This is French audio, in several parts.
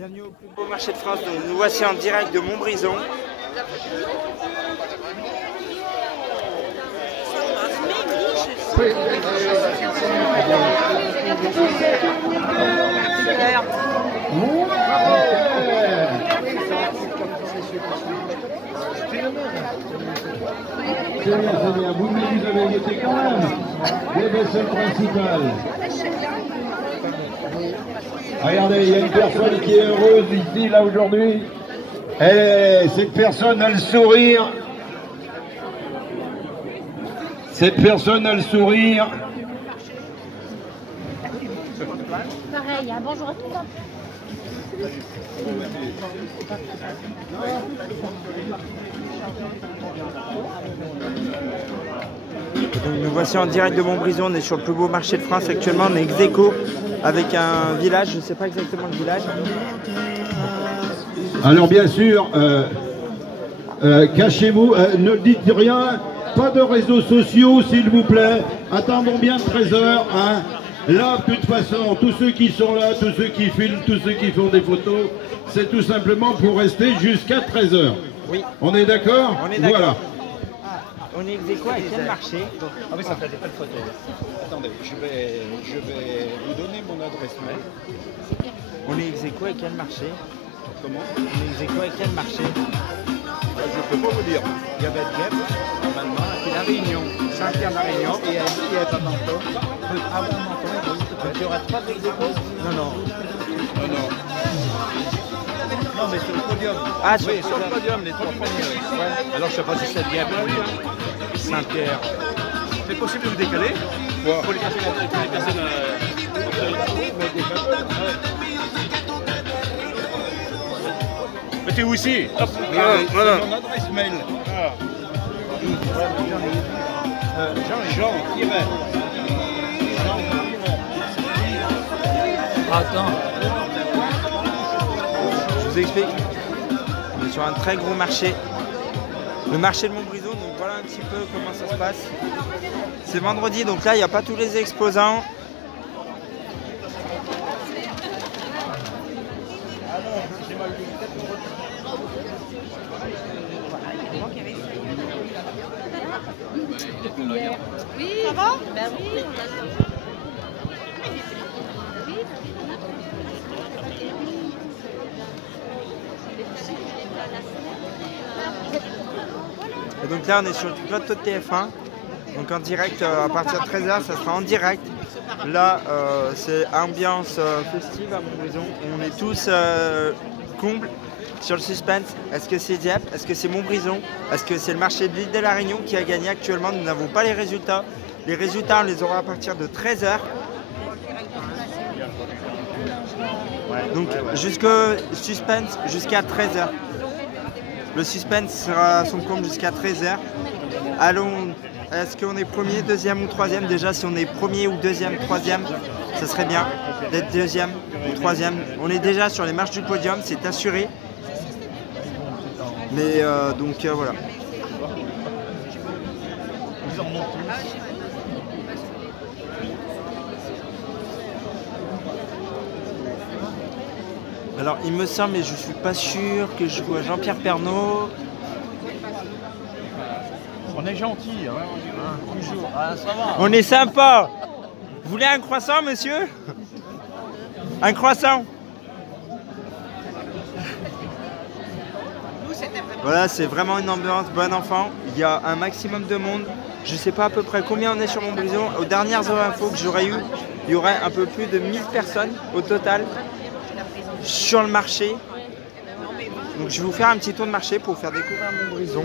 Bienvenue au plus beau marché de France. Donc, nous voici en direct de Montbrison. C'est bien, vous avez été quand même les vaisselles principales. Regardez, il y a une personne qui est heureuse ici, là, aujourd'hui. Cette personne a le sourire. Cette personne a le sourire. Pareil, hein, bonjour à tous. Donc, nous voici en direct de Montbrison. On est sur le plus beau marché de France actuellement. On est ex aequo avec un village. Je ne sais pas exactement le village. Alors bien sûr, cachez-vous, ne dites rien, pas de réseaux sociaux s'il vous plaît, attendons bien 13 h. Hein. Là, de toute façon, tous ceux qui sont là, tous ceux qui filment, tous ceux qui font des photos, c'est tout simplement pour rester jusqu'à 13 h. Oui. On est d'accord? On est d'accord. Voilà. On est ex aequo avec quel marché? Ah oui, ça fait pas de photo. Attendez, je vais vous donner mon adresse mail. On est ex aequo avec quel marché? Comment? On est ex aequo avec quel marché? Je peux pas vous dire. Il y avait Dieppe, normalement, et puis la Réunion, Saint-Pierre-la-Réunion, et il y a pas Menton. Avant Menton, Donc il y aura 3 ex aequo? Non, non. Non, non. Non, mais sur le podium. Ah, oui, sur le podium, les 3 premiers. Ouais. Alors, je sais pas si c'est Dieppe, Saint-Pierre. C'est possible de vous décaler pour les personnes. Mettez où ici? Hop, voilà. C'est mon adresse mail. Jean, Attends. Je vous explique. On est sur un très gros marché. Le marché de Montbrison, donc voilà un petit peu comment ça se passe. C'est vendredi, donc là il n'y a pas tous les exposants. Oui, ça va? Ben oui. Et donc là on est sur le plateau de TF1. Donc en direct à partir de 13 h, ça sera en direct. Là c'est ambiance festive à Montbrison. On est tous combles sur le suspense. Est-ce que c'est Dieppe? Est-ce que c'est Montbrison? Est-ce que c'est le marché de l'île de la Réunion qui a gagné actuellement? Nous n'avons pas les résultats. Les résultats on les aura à partir de 13 h. Donc jusqu'au suspense jusqu'à 13 h. Le suspense sera à son comble jusqu'à 13 h. Allons, est-ce qu'on est premier, deuxième ou troisième? Déjà, si on est premier ou deuxième, troisième, ça serait bien d'être deuxième ou troisième. On est déjà sur les marches du podium, c'est assuré. Mais donc voilà. Alors il me semble, mais je suis pas sûr, que je vois Jean-Pierre Pernaut. on est gentil, hein, toujours. Ah, ça va. On est sympa. Vous voulez un croissant, monsieur? Un croissant? Voilà, c'est vraiment une ambiance bon enfant. Il y a un maximum de monde. Je ne sais pas à peu près combien on est sur Montbrison. Aux dernières infos que j'aurais eues, il y aurait un peu plus de 1000 personnes au total sur le marché. Donc je vais vous faire un petit tour de marché pour vous faire découvrir Montbrison.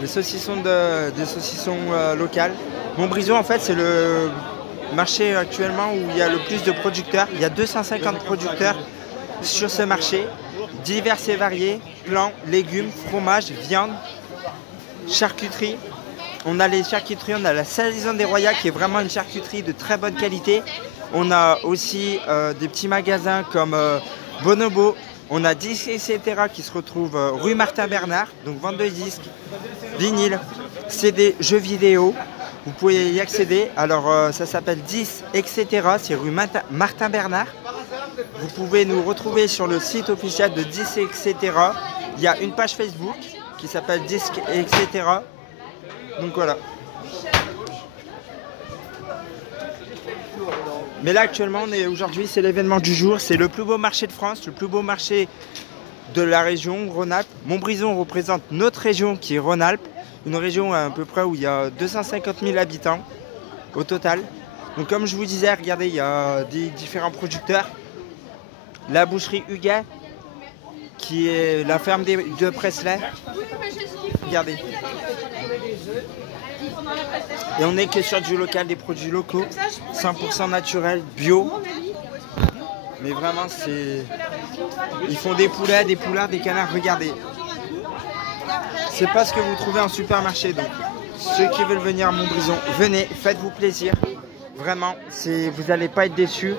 Les saucissons des saucissons locales. Montbrison en fait c'est le marché actuellement où il y a le plus de producteurs. Il y a 250 producteurs sur ce marché, divers et variés, plants, légumes, fromages, viande, charcuterie. On a les charcuteries, on a la Salaison des Royats qui est vraiment une charcuterie de très bonne qualité. On a aussi des petits magasins comme Bonobo. On a Disques etc. qui se retrouve rue Martin Bernard, donc vente de disques, vinyle, CD, jeux vidéo. Vous pouvez y accéder. Alors ça s'appelle 10 etc. C'est rue Martin Bernard. Vous pouvez nous retrouver sur le site officiel de 10 etc. Il y a une page Facebook qui s'appelle 10 etc. Donc voilà. Mais là actuellement aujourd'hui c'est l'événement du jour. C'est le plus beau marché de France, le plus beau marché de la région Rhône-Alpes. Montbrison représente notre région qui est Rhône-Alpes. Une région à peu près où il y a 250 000 habitants au total. Donc comme je vous disais, regardez, il y a des différents producteurs. La boucherie Huguet, qui est la ferme de Presley. Regardez. Et on n'est que sur du local, des produits locaux, 100% naturels, bio. Mais vraiment, c'est... Ils font des poulets, des poulards, des canards, regardez. C'est pas ce que vous trouvez en supermarché, donc ceux qui veulent venir à Montbrison, venez, faites-vous plaisir. Vraiment, vous n'allez pas être déçus.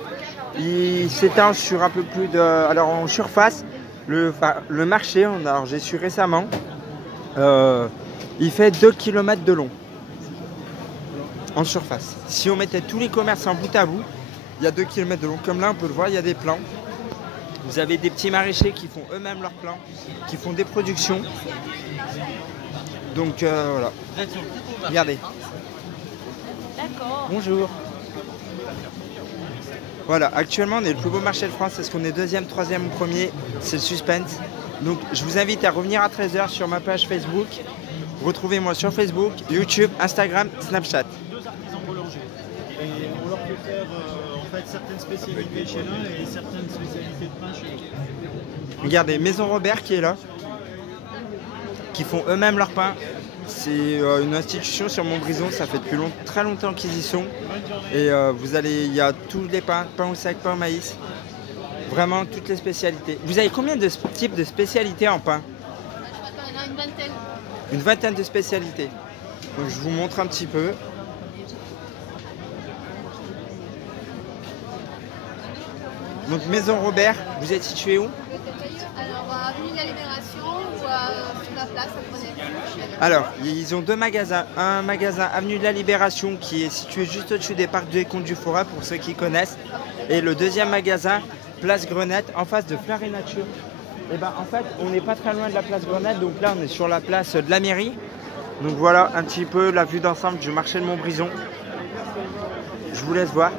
Il s'étend sur un peu plus de... Alors en surface, le marché, alors j'ai su récemment, il fait 2 km de long. En surface. Si on mettait tous les commerces en bout à bout, il y a 2 km de long. Comme là, on peut le voir, il y a des plants. Vous avez des petits maraîchers qui font eux-mêmes leurs plants, qui font des productions. Donc voilà. Regardez. D'accord. Bonjour. Voilà, actuellement on est le plus beau marché de France. Est-ce qu'on est deuxième, troisième ou premier? C'est le suspense. Donc je vous invite à revenir à 13 h sur ma page Facebook. Retrouvez-moi sur Facebook, YouTube, Instagram, Snapchat. Deux artisans boulangers. Et on leur peut faire en fait certaines spécialités chez l'un et certaines spécialités de pain chez l'autre. Regardez, Maison Robert qui est là, qui font eux-mêmes leur pain. C'est une institution sur Montbrison, ça fait depuis très longtemps qu'ils y sont. Et il y a tous les pains, pain au sec, pain au maïs. Vraiment toutes les spécialités. Vous avez combien de types de spécialités en pain? Il y en a une vingtaine. Une vingtaine de spécialités. Donc je vous montre un petit peu. Donc Maison Robert, vous êtes situé où? Alors, avenue de la Libération ou sur la place à Grenelle. Alors, ils ont deux magasins. Un magasin avenue de la Libération qui est situé juste au-dessus des parcs des Contes du Forêt pour ceux qui connaissent. Et le deuxième magasin, place Grenette, en face de Fleurs et Nature. Et ben en fait, on n'est pas très loin de la place Grenette. Donc là, on est sur la place de la mairie. Donc voilà un petit peu la vue d'ensemble du marché de Montbrison. Je vous laisse voir.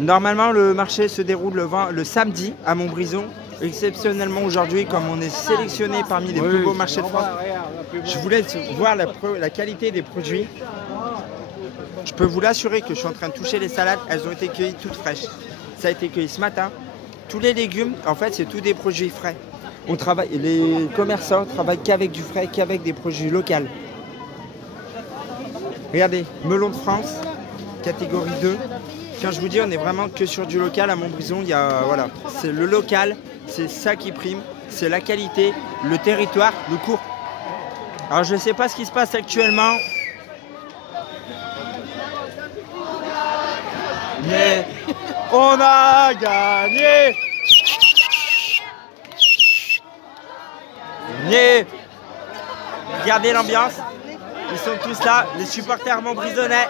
Normalement, le marché se déroule le samedi à Montbrison. Exceptionnellement aujourd'hui, comme on est sélectionné parmi les plus beaux marchés de France, je vous laisse voir la qualité des produits. Je peux vous l'assurer que je suis en train de toucher les salades. Elles ont été cueillies toutes fraîches. Ça a été cueilli ce matin. Tous les légumes, en fait, c'est tous des produits frais. Les commerçants travaillent qu'avec du frais, qu'avec des produits locaux. Regardez, melon de France, catégorie 2. Quand je vous dis, on est vraiment que sur du local à Montbrison. Voilà, c'est le local, c'est ça qui prime, c'est la qualité, le territoire, le cours. Alors je ne sais pas ce qui se passe actuellement, mais on a gagné. Regardez l'ambiance, ils sont tous là, les supporters montbrisonnais.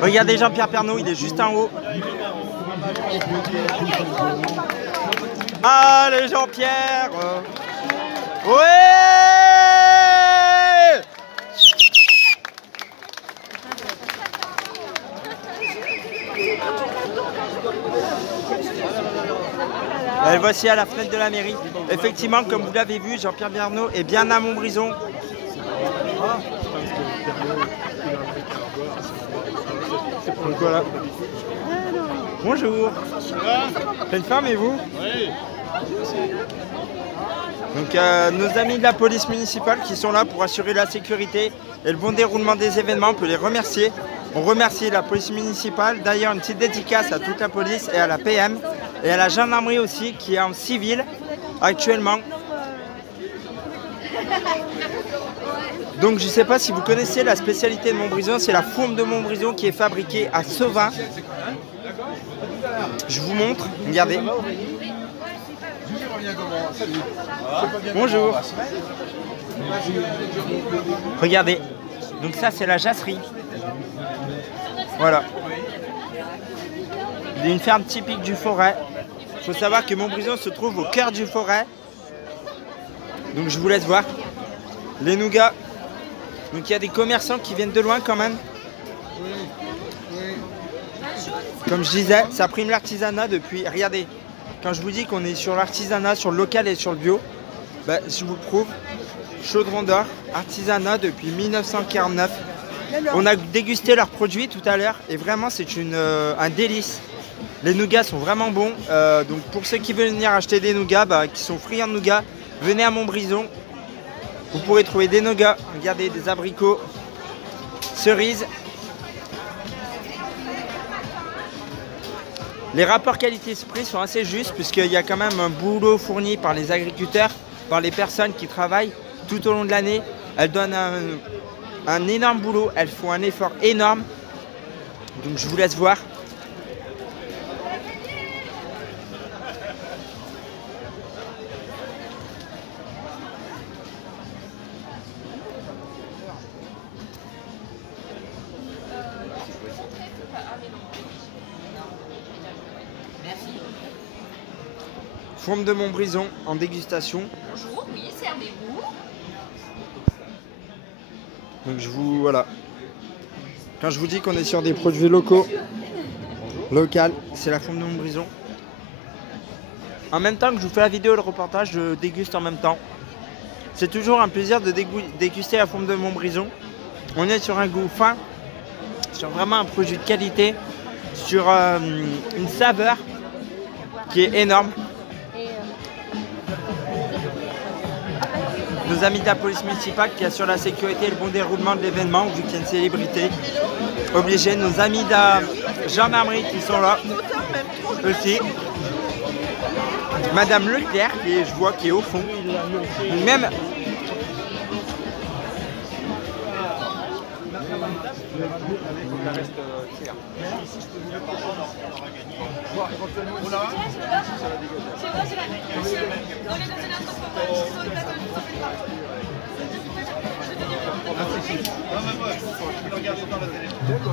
Regardez Jean-Pierre Pernaut, il est juste en haut. Allez Jean-Pierre. Ouais. Et voici à la fenêtre de la mairie. Effectivement, comme vous l'avez vu, Jean-Pierre Pernaut est bien à Montbrison. Donc voilà. Bonjour. Pleine forme et vous? Oui. Donc nos amis de la police municipale qui sont là pour assurer la sécurité et le bon déroulement des événements, on peut les remercier. On remercie la police municipale. D'ailleurs, une petite dédicace à toute la police et à la PM et à la gendarmerie aussi qui est en civil actuellement. Donc je ne sais pas si vous connaissez la spécialité de Montbrison, c'est la fourme de Montbrison qui est fabriquée à Sauvin. Je vous montre, regardez. Bonjour. Regardez, donc ça c'est la jasserie. Voilà. Une ferme typique du Forêt. Il faut savoir que Montbrison se trouve au cœur du Forêt. Donc je vous laisse voir. Les nougats. Donc il y a des commerçants qui viennent de loin quand même. Comme je disais, ça prime l'artisanat depuis... Regardez, quand je vous dis qu'on est sur l'artisanat, sur le local et sur le bio, bah, je vous prouve. Chaudron d'Or, artisanat depuis 1949. On a dégusté leurs produits tout à l'heure et vraiment c'est un délice. Les nougats sont vraiment bons. Donc pour ceux qui veulent venir acheter des nougats, qui sont friands de nougats, venez à Montbrison. Vous pourrez trouver des nougats, regardez, des abricots, cerises. Les rapports qualité-prix sont assez justes puisqu'il y a quand même un boulot fourni par les agriculteurs, par les personnes qui travaillent tout au long de l'année. Elles donnent un énorme boulot, elles font un effort énorme. Donc je vous laisse voir. Fourme de Montbrison en dégustation. Bonjour, oui, servez-vous. Donc voilà. Quand je vous dis qu'on est sur des produits locaux, local, c'est la fourme de Montbrison. En même temps que je vous fais la vidéo et le reportage, je déguste en même temps. C'est toujours un plaisir de déguster la fourme de Montbrison. On est sur un goût fin, sur vraiment un produit de qualité, sur une saveur qui est énorme. Nos amis de la police municipale qui assurent la sécurité et le bon déroulement de l'événement, vu qu'il y a une célébrité obligée. Nos amis de la gendarmerie qui sont là aussi. Madame Leclerc, je vois qui est au fond. Même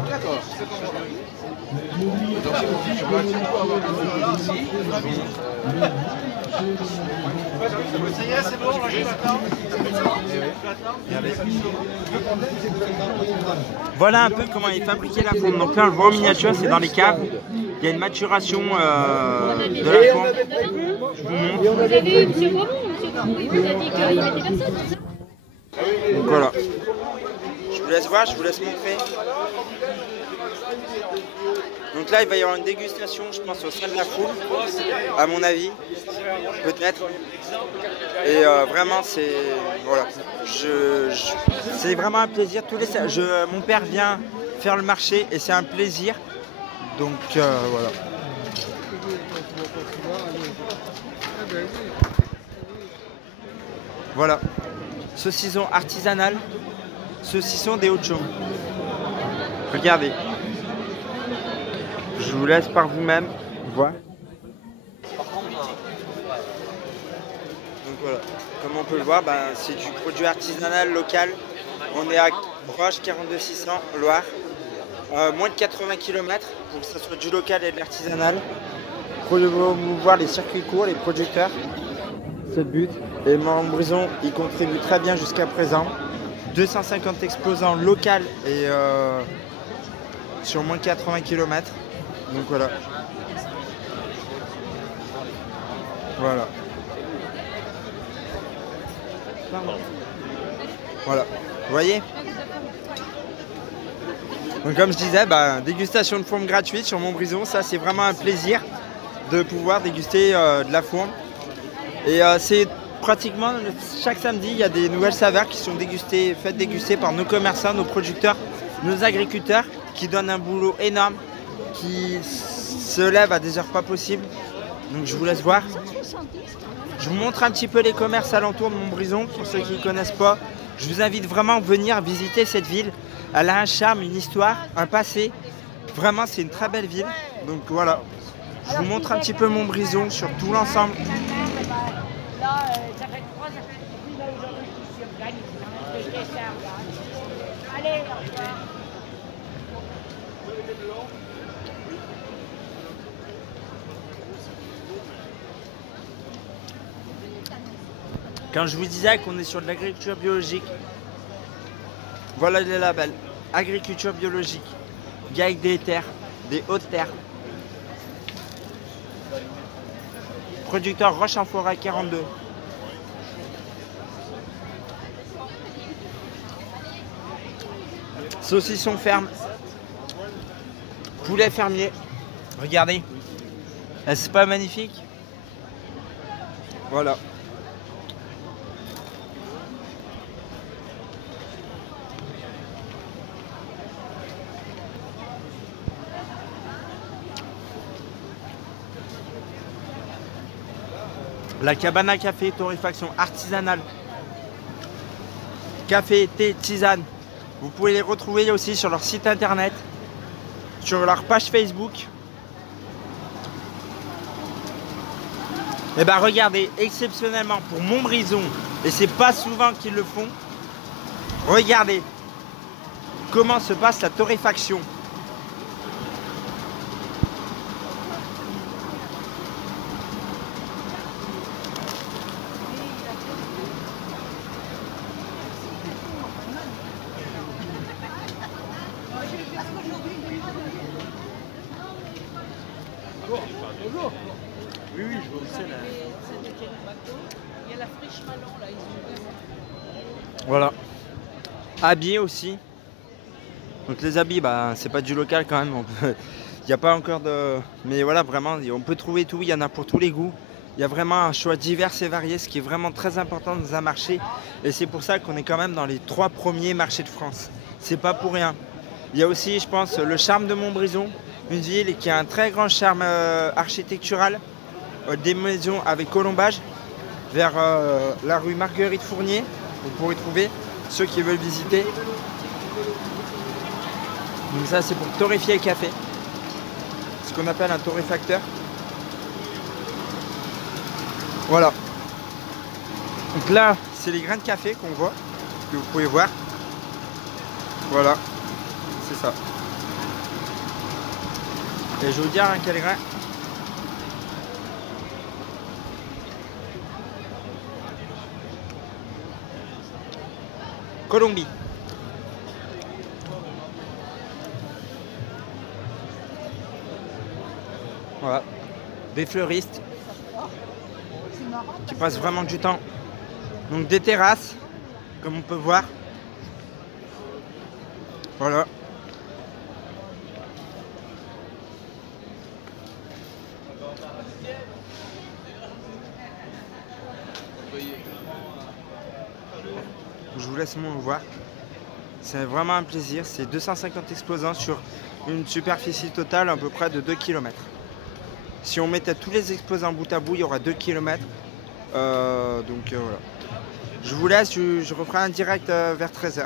D'accord. Ça y est, c'est bon, rangez maintenant. voilà un peu comment est fabriquée la fourme. Donc là, on le voit en miniature, c'est dans les caves. Il y a une maturation de la fourme. Je vous montre. Vous avez vu M. Gaumont, il vous a dit qu'il mettait personne. Donc voilà. Je vous laisse voir, je vous laisse montrer. Donc là, il va y avoir une dégustation, je pense, au sein de la fourme, à mon avis, peut-être. Et vraiment, c'est voilà, c'est vraiment un plaisir. Mon père vient faire le marché et c'est un plaisir. Donc voilà. Voilà, saucisson artisanal, saucisson des Hauts-de-Chaume. Regardez. Je vous laisse par vous-même voir. Donc voilà, comme on peut le voir, c'est du produit artisanal local. On est à Roche 42600 Loire. Moins de 80 km pour que ce soit du local et de l'artisanal. Promouvoir les circuits courts, les producteurs. C'est le but. Et Montbrison y contribue très bien jusqu'à présent. 250 exposants locaux et sur moins de 80 km. Donc voilà. Voilà. Voilà. Vous voyez? Donc comme je disais, dégustation de fourme gratuite sur Montbrison. Ça, c'est vraiment un plaisir de pouvoir déguster de la fourme. Et c'est pratiquement chaque samedi, il y a des nouvelles saveurs qui sont faites déguster par nos commerçants, nos producteurs, nos agriculteurs qui donnent un boulot énorme, qui se lèvent à des heures pas possibles. Donc je vous laisse voir. Je vous montre un petit peu les commerces alentours de Montbrison pour ceux qui ne connaissent pas. Je vous invite vraiment à venir visiter cette ville. Elle a un charme, une histoire, un passé. Vraiment, c'est une très belle ville. Donc voilà, je vous montre un petit peu Montbrison sur tout l'ensemble. Là, ça fait 3 ans que aujourd'hui je suis organisé. Je descends là. Allez, au revoir. Quand je vous disais qu'on est sur de l'agriculture biologique, voilà les labels. Agriculture biologique, avec des terres, des hautes terres. Producteur Roche en Forêt 42. Saucisson ferme. Poulet fermier. Regardez. C'est pas magnifique? Voilà. La cabane à café, torréfaction artisanale. Café, thé, tisane. Vous pouvez les retrouver aussi sur leur site internet, sur leur page Facebook. Et ben regardez, exceptionnellement pour Montbrison, et c'est pas souvent qu'ils le font, regardez comment se passe la torréfaction. Bonjour. Oui, oui, je vois où c'est là. Il y a la friche Malon là, ils ont Voilà. Habillés aussi. Donc les habits, bah, c'est pas du local quand même. Il n'y a pas encore de... Mais voilà, vraiment, on peut trouver tout. Il y en a pour tous les goûts. Il y a vraiment un choix divers et varié, ce qui est vraiment très important dans un marché. Et c'est pour ça qu'on est quand même dans les 3 premiers marchés de France. C'est pas pour rien. Il y a aussi, je pense, le charme de Montbrison. Une ville qui a un très grand charme architectural. Des maisons avec colombage. Vers la rue Marguerite Fournier. Vous pourrez trouver ceux qui veulent visiter. Donc ça, c'est pour torréfier le café. Ce qu'on appelle un torréfacteur. Voilà. Donc là, c'est les grains de café qu'on voit, que vous pouvez voir. Voilà, c'est ça. Et je vais vous dire quel grain. Colombie. Voilà. Des fleuristes qui passent vraiment du temps. Donc des terrasses, comme on peut voir. Voilà. Je vous laisse mon voir. C'est vraiment un plaisir. C'est 250 exposants sur une superficie totale à peu près de 2 km. Si on mettait tous les exposants bout à bout, il y aura 2 km. Voilà. Je vous laisse, je referai un direct vers 13 h.